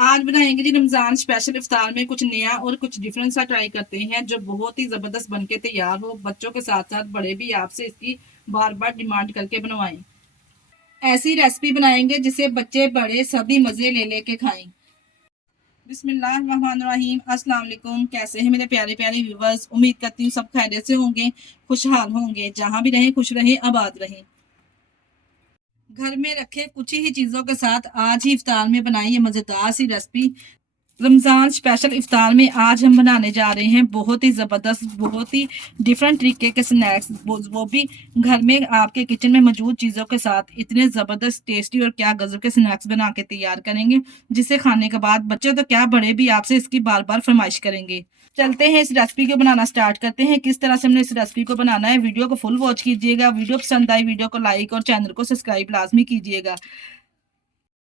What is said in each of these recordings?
आज बनाएंगे जी रमजान स्पेशल इफ्तार में कुछ नया और कुछ डिफरेंट सा ट्राई करते हैं जो बहुत ही जबरदस्त बनके तैयार हो। बच्चों के साथ साथ बड़े भी आपसे इसकी बार बार डिमांड करके बनवाएं। ऐसी रेसिपी बनाएंगे जिसे बच्चे बड़े सभी मजे ले लेके खाएं। बिस्मिल्लाहिर्रहमानिर्रहीम। अस्सलाम वालेकुम। कैसे हैं मेरे प्यारे प्यारे व्यूवर्स? उम्मीद करती हूँ सब खैरियत से होंगे, खुशहाल होंगे, जहां भी रहें खुश रहें, आबाद रहें। घर में रखे कुछ ही चीजों के साथ आज ही इफ्तार में बनाई ये मजेदार सी रेसिपी। रमज़ान स्पेशल इफ्तार में आज हम बनाने जा रहे हैं बहुत ही ज़बरदस्त, बहुत ही डिफरेंट तरीके के स्नैक्स, वो भी घर में आपके किचन में मौजूद चीज़ों के साथ इतने ज़बरदस्त टेस्टी और क्या गजब के स्नैक्स बना के तैयार करेंगे जिसे खाने के बाद बच्चे तो क्या बड़े भी आपसे इसकी बार बार फरमाइश करेंगे। चलते हैं इस रेसिपी को बनाना स्टार्ट करते हैं। किस तरह से हमने इस रेसिपी को बनाना है, वीडियो को फुल वॉच कीजिएगा। वीडियो पसंद आई वीडियो को लाइक और चैनल को सब्सक्राइब लाजमी कीजिएगा।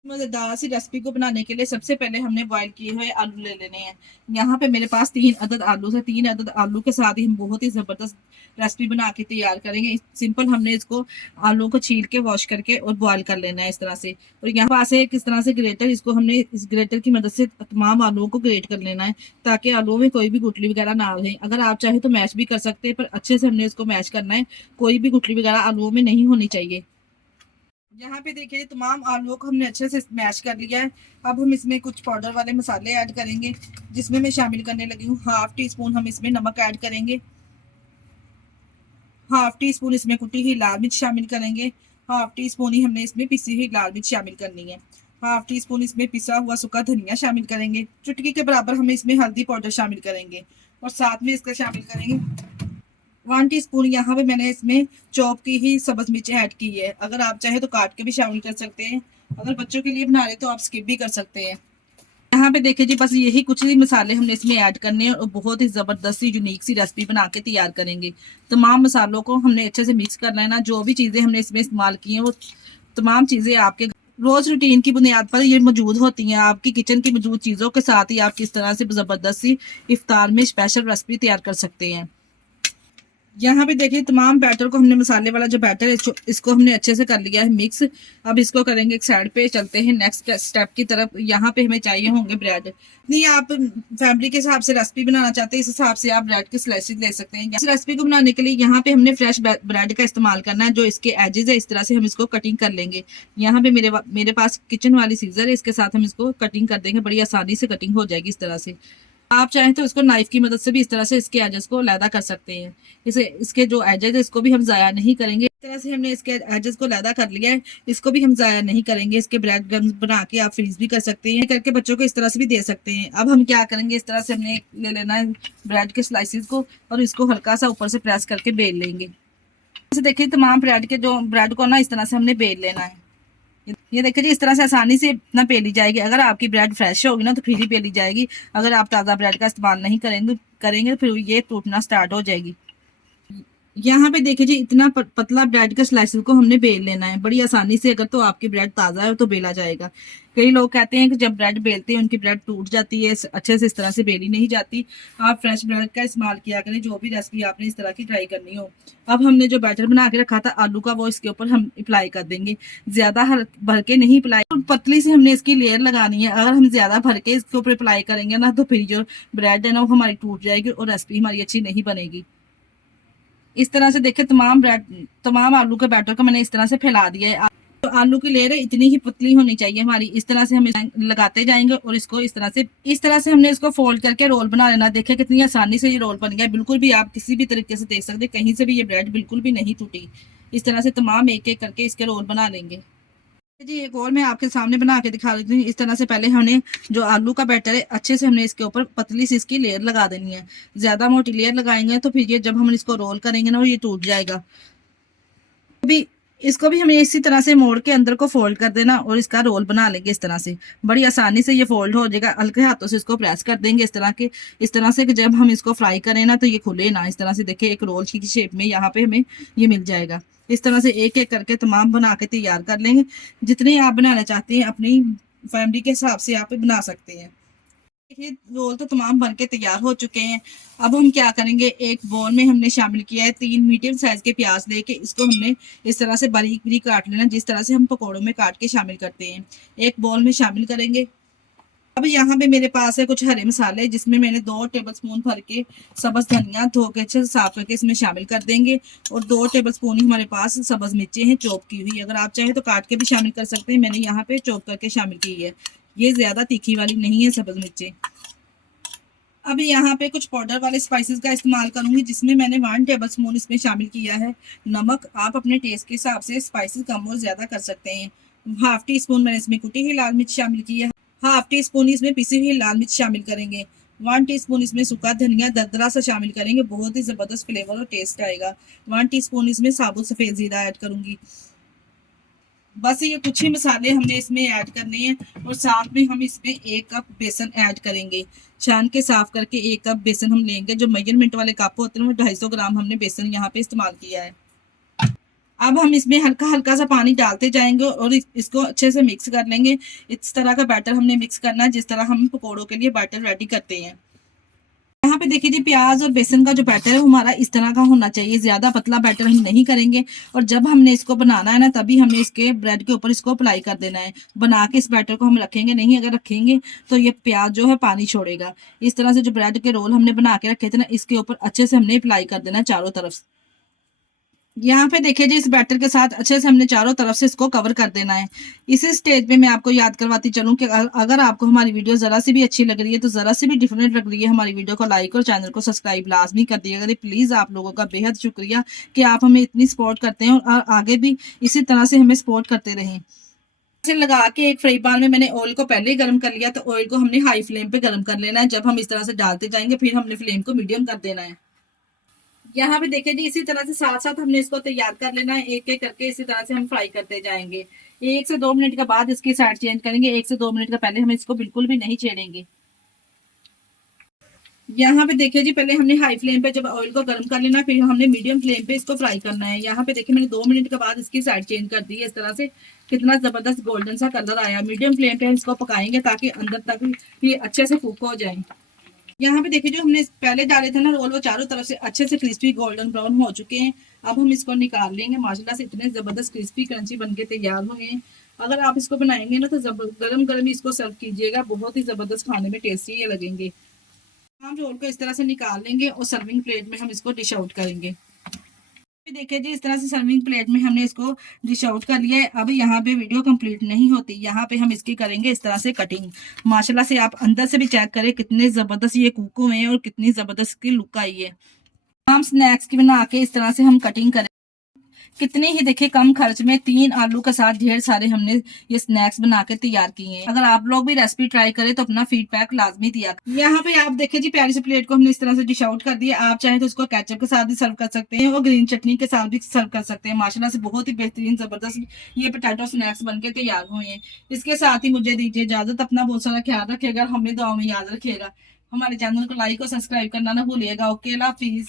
मजेदार सी रेसिपी को बनाने के लिए सबसे पहले हमने बॉईल किए हुए आलू ले लेने हैं। यहाँ पे मेरे पास 3 अदद आलू है। 3 अदद आलू के साथ ही हम बहुत ही जबरदस्त रेसिपी बना के तैयार करेंगे। सिंपल हमने इसको आलू को छील के वॉश करके और बॉईल कर लेना है इस तरह से। और यहाँ पास है किस तरह से ग्रेटर, इसको हमने इस ग्रेटर की मदद से तमाम आलूओं को ग्रेट कर लेना है ताकि आलूओं में कोई भी गुठली वगैरह ना रहे। अगर आप चाहे तो मैश भी कर सकते हैं, पर अच्छे से हमने इसको मैश करना है। कोई भी गुठली वगैरह आलूओं में नहीं होनी चाहिए। यहाँ पे देखिए तमाम आलूओं को हमने अच्छे से स्मैश कर लिया है। अब हम इसमें कुछ पाउडर वाले मसाले ऐड करेंगे, जिसमें मैं शामिल करने लगी हूँ हाफ टी स्पून हम इसमें नमक ऐड करेंगे। हाफ टी स्पून इसमें कुटी हुई लाल मिर्च शामिल करेंगे। हाफ टी स्पून ही हमने इसमें पिसी हुई लाल मिर्च शामिल करनी है। हाफ टी स्पून इसमें पिसा हुआ सूखा धनिया शामिल करेंगे। चुटकी के बराबर हम इसमें हल्दी पाउडर शामिल करेंगे और साथ में इसका शामिल करेंगे 1 टीस्पून। यहाँ पे मैंने इसमें चॉप की ही सब्ज मिर्च ऐड की है। अगर आप चाहे तो काट के भी शामिल कर सकते हैं। अगर बच्चों के लिए बना रहे तो आप स्किप भी कर सकते हैं। यहाँ पे देखिए जी, बस यही कुछ ही मसाले हमने इसमें ऐड करने हैं और बहुत ही जबरदस्त सी यूनिक सी रेसिपी बना के तैयार करेंगे। तमाम मसालों को हमने अच्छे से मिक्स करना है ना। जो भी चीजें हमने इसमें इस्तेमाल की हैं वो तमाम चीजें आपके रोज रूटीन की बुनियाद पर ये मौजूद होती हैं। आपकी किचन की मौजूद चीजों के साथ ही आप किस तरह से जबरदस्त सी इफ्तार में स्पेशल रेसिपी तैयार कर सकते हैं। यहाँ पे देखिए तमाम बैटर को हमने, मसाले वाला जो बैटर है इसको हमने अच्छे से कर लिया है मिक्स। अब इसको करेंगे एक साइड पे। चलते हैं नेक्स्ट स्टेप की तरफ। यहाँ पे हमें चाहिए होंगे ब्रेड। नहीं, आप फैमिली के हिसाब से रेसिपी बनाना चाहते हैं इस हिसाब से आप ब्रेड के स्लाइसेस ले सकते हैं। इस रेसिपी को बनाने के लिए यहाँ पे हमने फ्रेश ब्रेड का इस्तेमाल करना है। जो इसके एजेस है इस तरह से हम इसको कटिंग कर लेंगे। यहाँ पे मेरे पास किचन वाली सीजर है, इसके साथ हम इसको कटिंग कर देंगे। बड़ी आसानी से कटिंग हो जाएगी इस तरह से। आप चाहें तो इसको नाइफ की मदद से भी इस तरह से इसके एजेस को लैदा कर सकते हैं। इसे इसके जो एजेस है इसको भी हम जाया नहीं करेंगे। इस तरह से हमने इसके एजेस को लैदा कर लिया है, इसको भी हम जाया नहीं करेंगे। इसके ब्रेड क्रम्स बना के आप फ्रीज भी कर सकते हैं, करके बच्चों को इस तरह से भी दे सकते हैं। अब हम क्या करेंगे, इस तरह से हमने ले लेना है ब्रेड के स्लाइसिस को और इसको हल्का सा ऊपर से प्रेस करके बेल लेंगे। देखिए तमाम ब्रेड के जो ब्रेड को ना इस तरह से हमने बेल लेना है। ये देखिए जी, इस तरह से आसानी से ना पेली जाएगी। अगर आपकी ब्रेड फ्रेश होगी ना तो फिर ही पेली जाएगी। अगर आप ताज़ा ब्रेड का इस्तेमाल नहीं करेंगे तो फिर ये टूटना स्टार्ट हो जाएगी। यहाँ पे देखिए जी, इतना पतला ब्रेड के स्लाइसेस को हमने बेल लेना है बड़ी आसानी से। अगर तो आपकी ब्रेड ताज़ा है तो बेला जाएगा। कई लोग कहते हैं कि जब ब्रेड बेलते हैं उनकी ब्रेड टूट जाती है, अच्छे से इस तरह से बेली नहीं जाती। आप फ्रेश ब्रेड का इस्तेमाल किया करें जो भी रेसिपी आपने इस तरह की ट्राई करनी हो। अब हमने जो बैटर बना के रखा था आलू का, वो इसके ऊपर हम अप्लाई कर देंगे। ज्यादा भर के नहीं अप्लाई, पतली सी हमने इसकी लेयर लगानी है। अगर हम ज्यादा भर के इसके ऊपर अप्लाई करेंगे ना तो फिर जो ब्रेड है ना वो हमारी टूट जाएगी और रेसिपी हमारी अच्छी नहीं बनेगी। इस तरह से देखिए तमाम आलू के बैटर को मैंने इस तरह से फैला दिया है। तो आलू की लेयर है इतनी ही पतली होनी चाहिए हमारी। इस तरह से हम लगाते जाएंगे और इसको इस तरह से हमने इसको फोल्ड करके रोल बना लेना। देखिए कितनी आसानी से ये रोल बन गया। बिल्कुल भी आप किसी भी तरीके से देख सकते हैं, कहीं से भी ये ब्रेड बिल्कुल भी नहीं टूटी। इस तरह से तमाम एक एक करके इसके रोल बना लेंगे जी। एक और मैं आपके सामने बना के दिखा देती हूँ। इस तरह से पहले हमने जो आलू का बैटर है अच्छे से हमने इसके ऊपर पतली सी इसकी लेयर लगा देनी है। ज्यादा मोटी लेयर लगाएंगे तो फिर ये जब हम इसको रोल करेंगे ना ये टूट जाएगा। अभी इसको भी हमें इसी तरह से मोड़ के अंदर को फोल्ड कर देना और इसका रोल बना लेंगे इस तरह से। बड़ी आसानी से ये फोल्ड हो जाएगा। हल्के हाथों से इसको प्रेस कर देंगे इस तरह से कि जब हम इसको फ्राई करें ना तो ये खुले ना। इस तरह से देखिए एक रोल की शेप में यहाँ पे हमें ये मिल जाएगा। इस तरह से एक एक करके तमाम बना के तैयार कर लेंगे। जितने आप बनाना चाहते हैं अपनी फैमिली के हिसाब से आप बना सकते हैं। देखिए रोल तो तमाम बन के तैयार हो चुके हैं। अब हम क्या करेंगे, एक बोल में हमने शामिल किया है 3 मीडियम साइज के प्याज लेके इसको हमने इस तरह से बारीक बारीक काट लेना, जिस तरह से हम पकौड़ों में काट के शामिल करते हैं। एक बोल में शामिल करेंगे। अब यहाँ पे मेरे पास है कुछ हरे मसाले, जिसमें मैंने 2 टेबलस्पून भर के सब्ज धनिया धो के अच्छे से साफ करके इसमें शामिल कर देंगे। और 2 टेबलस्पून ही हमारे पास सब्ज मिर्चें हैं चॉप की हुई। अगर आप चाहे तो काट के भी शामिल कर सकते हैं, मैंने यहाँ पे चॉप करके शामिल की है। ये ज्यादा तीखी वाली नहीं है सब्ज मिर्चें। अब यहाँ पे कुछ पाउडर वाले स्पाइसेस का इस्तेमाल करूंगी, जिसमें मैंने 1 टेबलस्पून इसमें शामिल किया है नमक। आप अपने टेस्ट के हिसाब से स्पाइसेस कम और ज्यादा कर सकते हैं। हाफ टी स्पून मैंने इसमें कुटी हुई लाल मिर्च शामिल की है। हाफ टी स्पून इसमें पिसी हुई लाल मिर्च शामिल करेंगे। 1 टीस्पून इसमें सूखा धनिया दरदरा सा शामिल करेंगे, बहुत ही जबरदस्त फ्लेवर और टेस्ट आएगा। 1 टीस्पून इसमें साबुत सफेद जीरा ऐड करूंगी। बस ये कुछ ही मसाले हमने इसमें ऐड करने हैं। और साथ में हम इसमें 1 कप बेसन ऐड करेंगे। छान के साफ करके 1 कप बेसन हम लेंगे। जो मेजरमेंट वाले कप होते हैं वो 250 ग्राम हमने बेसन यहाँ पे इस्तेमाल किया है। अब हम इसमें हल्का हल्का सा पानी डालते जाएंगे और इसको अच्छे से मिक्स कर लेंगे। इस तरह का बैटर हमने मिक्स करना है जिस तरह हम पकौड़ों के लिए बैटर रेडी करते हैं। यहाँ पे देखिए जी, प्याज और बेसन का जो बैटर है वो हमारा इस तरह का होना चाहिए। ज्यादा पतला बैटर हम नहीं करेंगे। और जब हमने इसको बनाना है ना, तभी हमने इसके ब्रेड के ऊपर इसको अप्लाई कर देना है। बना के इस बैटर को हम रखेंगे नहीं, अगर रखेंगे तो ये प्याज जो है पानी छोड़ेगा। इस तरह से जो ब्रेड के रोल हमने बना के रखे थे ना, इसके ऊपर अच्छे से हमने अप्लाई कर देना है चारों तरफ से। यहाँ पे देखिए जी, इस बैटर के साथ अच्छे से हमने चारों तरफ से इसको कवर कर देना है। इसी स्टेज पे मैं आपको याद करवाती चलूं कि अगर आपको हमारी वीडियो जरा सी भी अच्छी लग रही है, तो जरा सी भी डिफरेंट लग रही है, हमारी वीडियो को लाइक और चैनल को सब्सक्राइब लाजमी कर दिएगा। प्लीज आप लोगों का बेहद शुक्रिया कि आप हमें इतनी सपोर्ट करते हैं और आगे भी इसी तरह से हमें सपोर्ट करते रहें। इसे लगा के एक फ्राई पैन में मैंने ऑयल को पहले ही गर्म कर लिया, तो ऑयल को हमने हाई फ्लेम पे गर्म कर लेना है। जब हम इस तरह से डालते जाएंगे, फिर हमने फ्लेम को मीडियम कर देना है। यहाँ पे देखिए जी, इसी तरह से साथ साथ हमने इसको तैयार कर लेना है। एक एक करके इसी तरह से हम फ्राई करते जाएंगे। 1 से 2 मिनट के बाद इसकी साइड चेंज करेंगे। 1 से 2 मिनट का पहले हम इसको बिल्कुल भी नहीं छेड़ेंगे। यहाँ पे देखिए जी, पहले हमने हाई फ्लेम पे जब ऑयल को गर्म कर लेना, फिर हमने मीडियम फ्लेम पे इसको फ्राई करना है। यहाँ पे देखिए मैंने 2 मिनट के बाद इसकी साइड चेंज कर दी है। इस तरह से कितना जबरदस्त गोल्डन सा कलर आया। मीडियम फ्लेम पे हम इसको पकाएंगे ताकि अंदर तक ये अच्छे से कुक हो जाए। यहाँ पे देखिए, जो हमने पहले डाले थे ना रोल, वो चारों तरफ से अच्छे से क्रिस्पी गोल्डन ब्राउन हो चुके हैं। अब हम इसको निकाल लेंगे। माशाल्लाह से इतने जबरदस्त क्रिस्पी क्रंची बनके तैयार हुए हैं। अगर आप इसको बनाएंगे ना, तो गरम गरम इसको सर्व कीजिएगा। बहुत ही जबरदस्त खाने में टेस्टी ये लगेंगे। हम रोल को इस तरह से निकाल लेंगे और सर्विंग प्लेट में हम इसको डिश आउट करेंगे। देखिए जी, इस तरह से सर्विंग प्लेट में हमने इसको डिश आउट कर लिया है। अब यहाँ पे वीडियो कंप्लीट नहीं होती, यहाँ पे हम इसकी करेंगे इस तरह से कटिंग। माशाल्लाह से आप अंदर से भी चेक करें कितने जबरदस्त ये कुक हुए हैं और कितनी जबरदस्त की लुक आई है। हम स्नैक्स की बना के इस तरह से हम कटिंग करें। कितने ही देखिए कम खर्च में 3 आलू के साथ ढेर सारे हमने ये स्नैक्स बना के तैयार किए हैं। अगर आप लोग भी रेसिपी ट्राई करें तो अपना फीडबैक लाजमी दिया। यहाँ पे आप देखिए जी, प्यारी सी प्लेट को हमने इस तरह से डिश आउट कर दिया। आप चाहे तो इसको केचप के साथ भी सर्व कर सकते हैं और ग्रीन चटनी के साथ भी सर्व कर सकते हैं। माशाल्लाह से बहुत ही बेहतरीन जबरदस्त ये पोटैटो स्नैक्स बनके तैयार हुए हैं। इसके साथ ही मुझे दीजिए इजाजत। अपना बहुत सारा ख्याल रखिएगा, हमें दुआ में याद रखिएगा। हमारे चैनल को लाइक और सब्सक्राइब करना ना भूलिएगा। ओके, अल्लाह हाफिज।